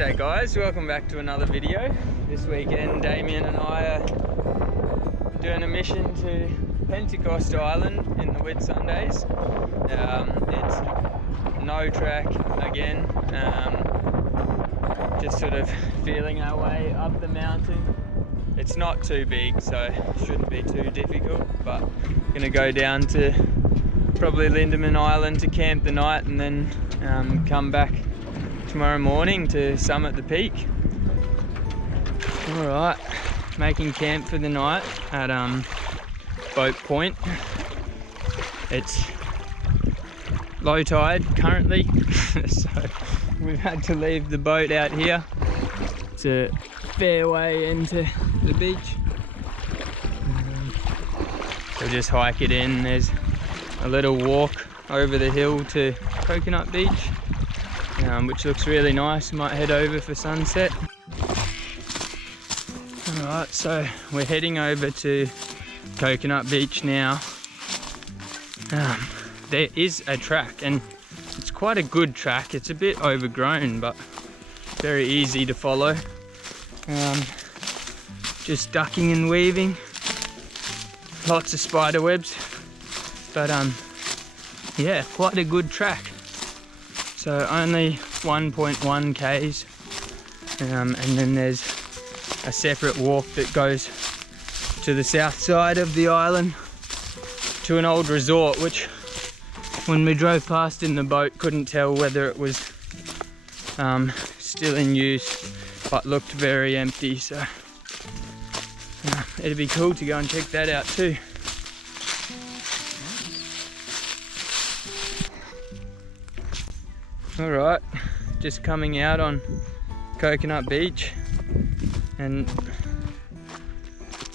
G'day guys, welcome back to another video. This weekend Damien and I are doing a mission to Pentecost Island in the Whitsundays. It's no track again, just sort of feeling our way up the mountain. It's not too big, so it shouldn't be too difficult, but I'm going to go down to probably Lindeman Island to camp the night and then come back tomorrow morning to summit the peak. Alright, making camp for the night at Boat Point. It's low tide currently, so we've had to leave the boat out here. It's a fair way into the beach. We'll just hike it in. There's a little walk over the hill to Coconut Beach, which looks really nice. Might head over for sunset. Alright, so we're heading over to Coconut Beach now. There is a track, and it's quite a good track. It's a bit overgrown, but very easy to follow. Just ducking and weaving. Lots of spider webs, but yeah, quite a good track. So only 1.1 k's, and then there's a separate walk that goes to the south side of the island to an old resort, which when we drove past in the boat couldn't tell whether it was still in use, but looked very empty, so it'd be cool to go and check that out too. Alright, just coming out on Coconut Beach, and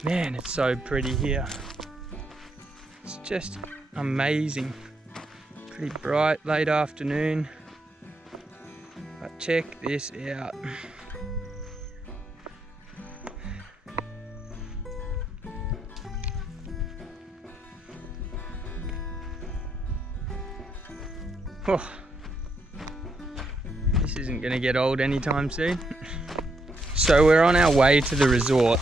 man, it's so pretty here. It's just amazing. Pretty bright, late afternoon, but check this out. Oh. This isn't going to get old anytime soon. So we're on our way to the resort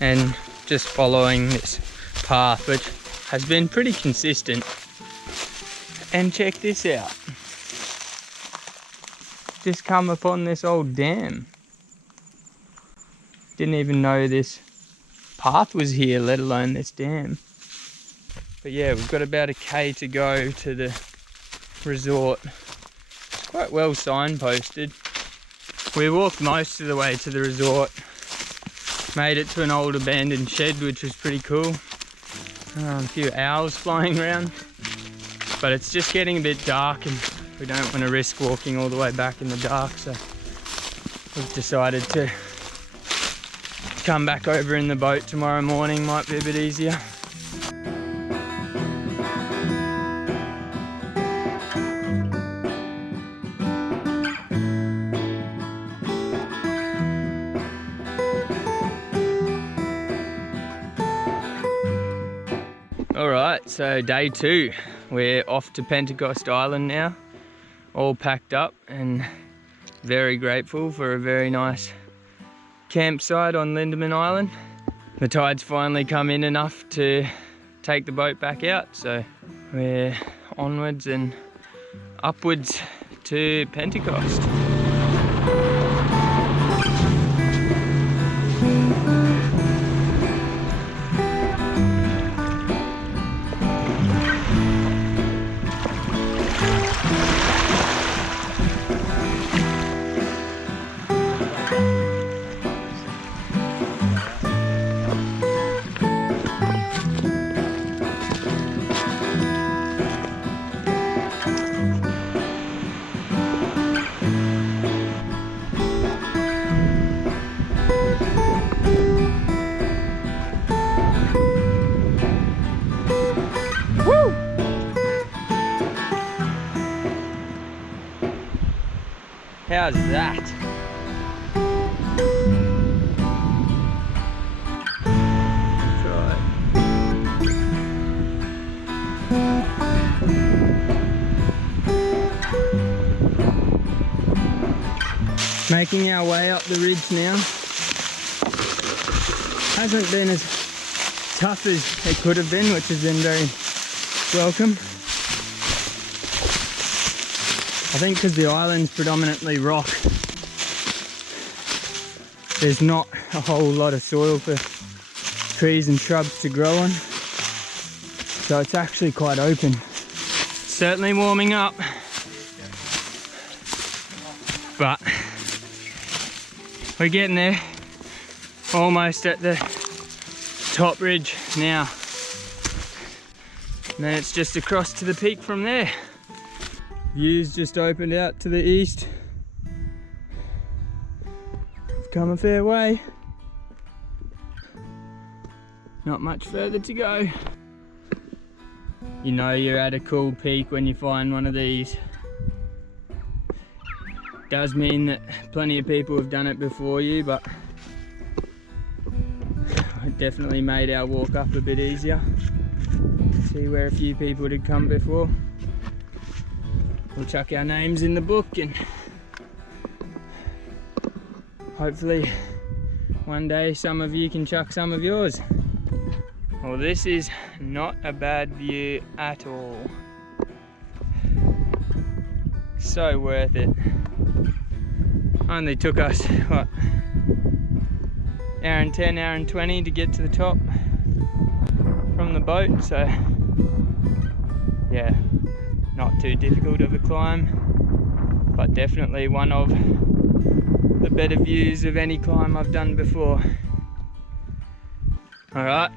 and just following this path, which has been pretty consistent. And check this out. Just come upon this old dam. Didn't even know this path was here, let alone this dam. But yeah, we've got about a K to go to the resort. Quite well signposted. We walked most of the way to the resort, made it to an old abandoned shed, which was pretty cool. A few owls flying around, but it's just getting a bit dark and we don't want to risk walking all the way back in the dark, so we've decided to come back over in the boat tomorrow morning. Might be a bit easier. Alright, so day 2. We're off to Pentecost Island now, all packed up, and very grateful for a very nice campsite on Lindeman Island. The tide's finally come in enough to take the boat back out, so we're onwards and upwards to Pentecost. How's that? Making our way up the ridge now. Hasn't been as tough as it could have been, which has been very welcome. I think because the island's predominantly rock, there's not a whole lot of soil for trees and shrubs to grow on. So it's actually quite open. Certainly warming up. But we're getting there. Almost at the top ridge now. And then it's just across to the peak from there. Views just opened out to the east. We've come a fair way. Not much further to go. You know you're at a cool peak when you find one of these. Does mean that plenty of people have done it before you, but it definitely made our walk up a bit easier. See where a few people had come before. We'll chuck our names in the book and hopefully one day some of you can chuck some of yours. Well, this is not a bad view at all. So worth it. Only took us, what, hour and 10, hour and 20 to get to the top from the boat, so yeah, not too difficult of a climb, but definitely one of the better views of any climb I've done before. Alright,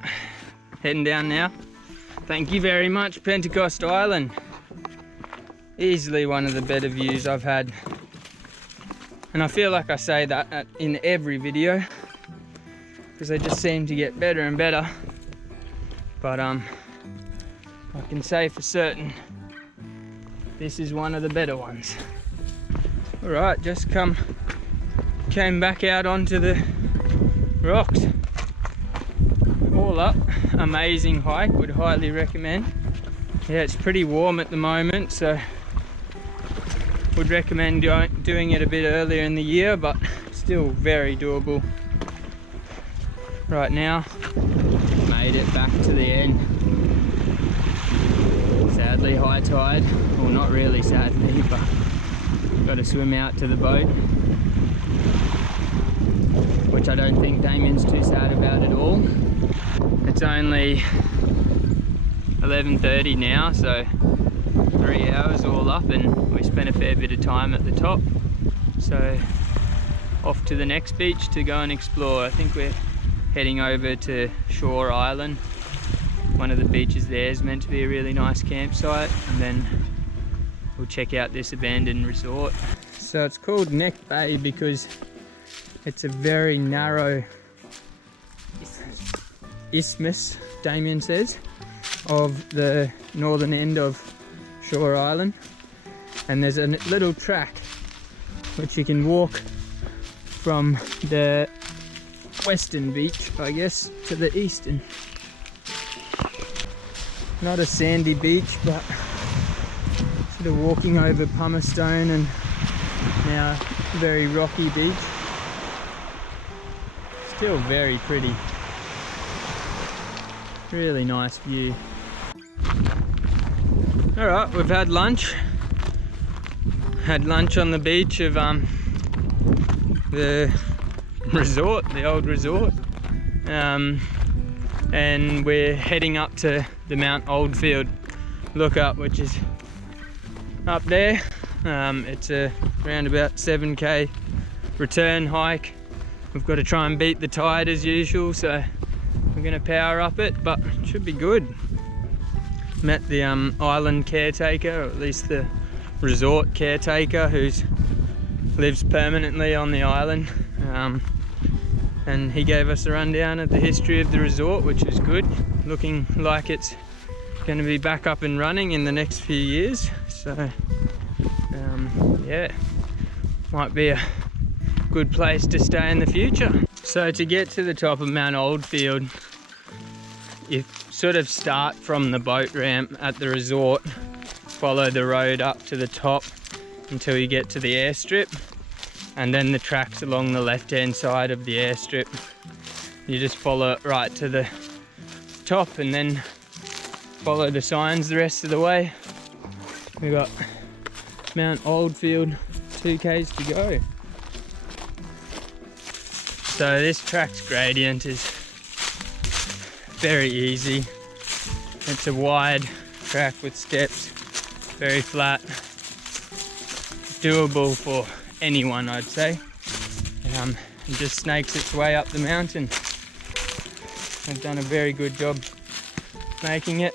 heading down now. Thank you very much, Pentecost Island. Easily one of the better views I've had. And I feel like I say that in every video, because they just seem to get better and better. But I can say for certain, this is one of the better ones. Alright, just came back out onto the rocks. All up, amazing hike, would highly recommend. Yeah, it's pretty warm at the moment, so would recommend doing it a bit earlier in the year, but still very doable. Right now, made it back to the end. Sadly high tide, well not really sadly, but got to swim out to the boat, which I don't think Damien's too sad about at all. It's only 11:30 now, so 3 hours all up, and we spent a fair bit of time at the top. So off to the next beach to go and explore. I think we're heading over to Shore Island. One of the beaches there is meant to be a really nice campsite, and then we'll check out this abandoned resort. So it's called Neck Bay because it's a very narrow isthmus, Damien says, of the northern end of Shore Island, and there's a little track which you can walk from the western beach, I guess, to the eastern. Not a sandy beach, but sort of walking over pumice stone and now very rocky beach. Still very pretty. Really nice view. Alright, we've had lunch. Had lunch on the beach of the resort, the old resort. And we're heading up to the Mount Oldfield lookup, which is up there. It's a around about 7k return hike. We've got to try and beat the tide as usual, so we're going to power up it, but it should be good. Met the island caretaker, or at least the resort caretaker, who lives permanently on the island, and he gave us a rundown of the history of the resort, which is good. Looking like it's going to be back up and running in the next few years, so yeah, might be a good place to stay in the future. So to get to the top of Mount Oldfield, you sort of start from the boat ramp at the resort, follow the road up to the top until you get to the airstrip, and then the track's along the left-hand side of the airstrip. You just follow it right to the top and then follow the signs the rest of the way. We've got Mount Oldfield 2Ks to go. So this track's gradient is very easy. It's a wide track with steps, very flat, doable for anyone, I'd say. It just snakes its way up the mountain. They've done a very good job making it.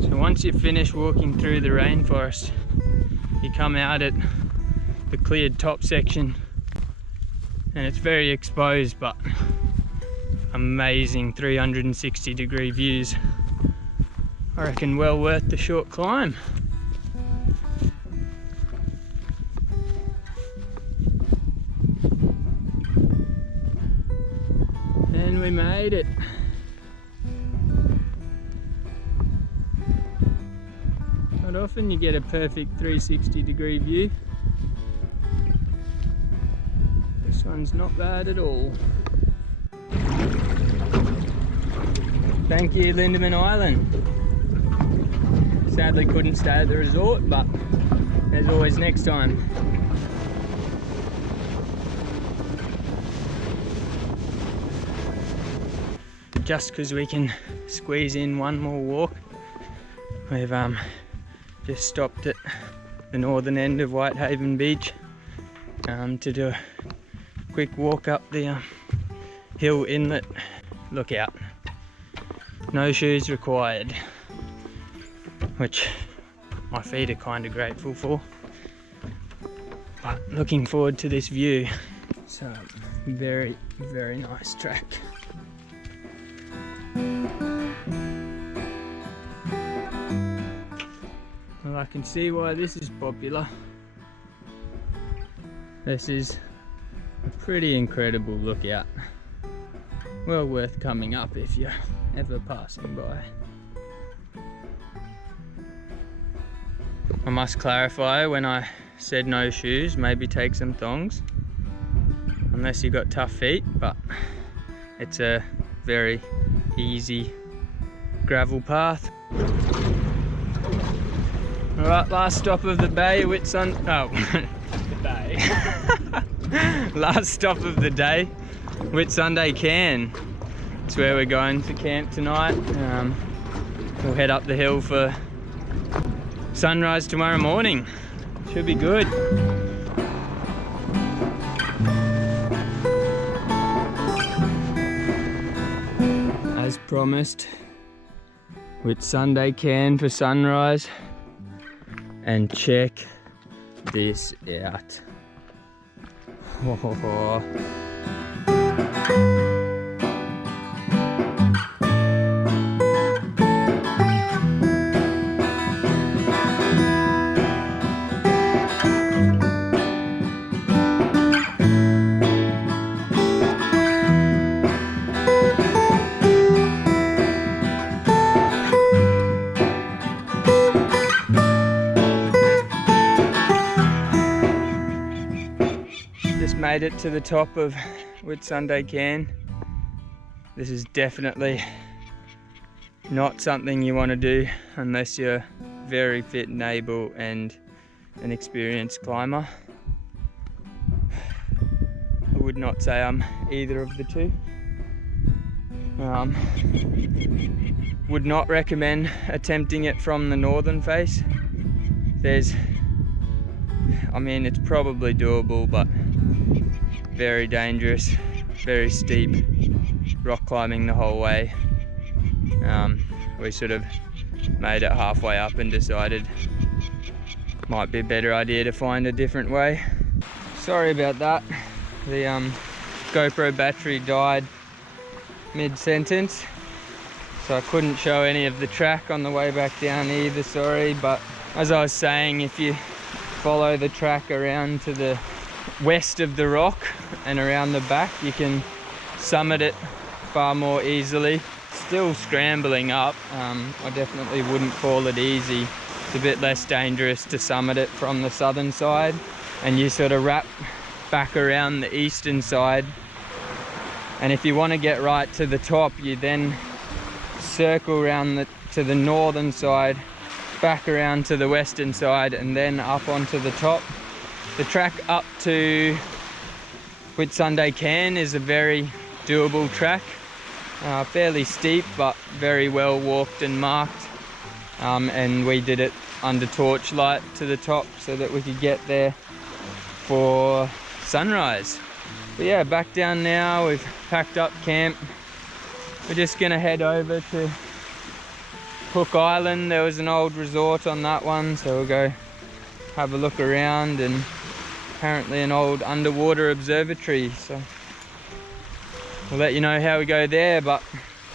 So once you finish walking through the rainforest, you come out at the cleared top section, and it's very exposed but amazing 360-degree views. I reckon well worth the short climb. And we made it. Not often you get a perfect 360-degree view. This one's not bad at all. Thank you, Lindeman Island. Sadly couldn't stay at the resort, but there's always next time. Just because we can squeeze in one more walk, we've just stopped at the northern end of Whithaven Beach to do a quick walk up the hill inlet. Look out. No shoes required, which my feet are kind of grateful for. But looking forward to this view. So very, very nice track. Well, I can see why this is popular. This is a pretty incredible lookout. Well worth coming up if you're ever passing by. I must clarify, when I said no shoes, maybe take some thongs, unless you've got tough feet, but it's a very easy gravel path. Alright, last stop of the bay, Whitsunday. Oh, the bay. Last stop of the day, Whitsunday Cairn. It's where we're going for camp tonight. We'll head up the hill for sunrise tomorrow morning. Should be good. As promised, Whitsunday Cairn for sunrise. And check this out. Oh. Made it to the top of Whitsunday Cairn. This is definitely not something you want to do unless you're very fit and able and an experienced climber. I would not say I'm either of the two. Would not recommend attempting it from the northern face. It's probably doable, but very dangerous, very steep, rock climbing the whole way. We sort of made it halfway up and decided might be a better idea to find a different way. Sorry about that. The GoPro battery died mid-sentence, so I couldn't show any of the track on the way back down either, sorry. But as I was saying, if you follow the track around to the west of the rock and around the back, you can summit it far more easily. Still scrambling up. I definitely wouldn't call it easy. It's a bit less dangerous to summit it from the southern side, and you sort of wrap back around the eastern side, and if you want to get right to the top, you then circle around to the northern side, back around to the western side, and then up onto the top. The track up to Whitsunday Cairn is a very doable track, fairly steep but very well walked and marked, and we did it under torchlight to the top so that we could get there for sunrise. But yeah, back down now. We've packed up camp. We're just gonna head over to Hook Island. There was an old resort on that one, so we'll go have a look around, and apparently an old underwater observatory, so we'll let you know how we go there. But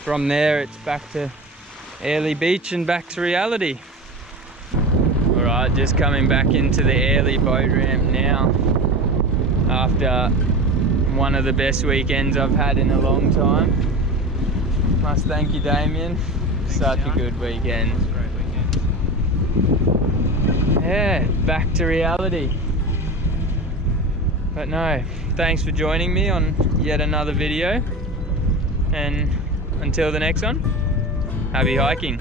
from there it's back to Airlie Beach and back to reality. Alright, just coming back into the Airlie boat ramp now after one of the best weekends I've had in a long time. Must thank you, Damien. Such a good weekend. Great weekend. Yeah, back to reality. But no, thanks for joining me on yet another video, and until the next one, happy hiking.